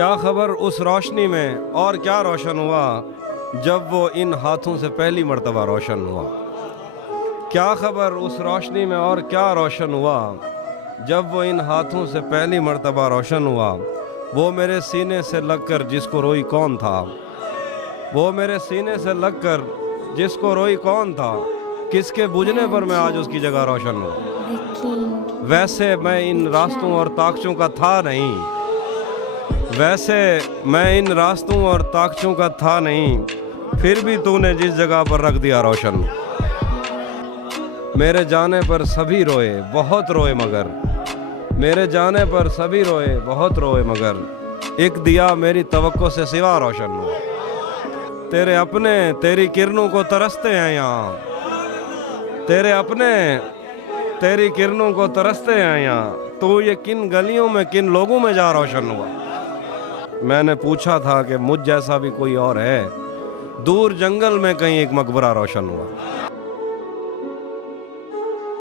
क्या खबर उस रोशनी में और क्या रोशन हुआ जब वो इन हाथों से पहली मर्तबा रोशन हुआ। क्या खबर उस रोशनी में और क्या रोशन हुआ जब वो इन हाथों से पहली मर्तबा रोशन हुआ। वो मेरे सीने से लगकर जिसको रोई कौन था, वो मेरे सीने से लगकर जिसको रोई कौन था, किसके बुझने पर मैं आज उसकी जगह रोशन हुआ। वैसे मैं इन रास्तों और ताकचों का था नहीं, वैसे मैं इन रास्तों और ताकचों का था नहीं, फिर भी तूने जिस जगह पर रख दिया रोशन। मेरे जाने पर सभी रोए बहुत रोए मगर, मेरे जाने पर सभी रोए बहुत रोए मगर, एक दिया मेरी तवक्को से सिवा रोशन हुआ। तेरे अपने तेरी किरणों को तरसते हैं यहाँ, तेरे अपने तेरी किरणों को तरसते हैं यहाँ, तू ये किन गलियों में किन लोगों में जा रोशन हुआ। मैंने पूछा था कि मुझ जैसा भी कोई और है, दूर जंगल में कहीं एक मकबरा रोशन हुआ।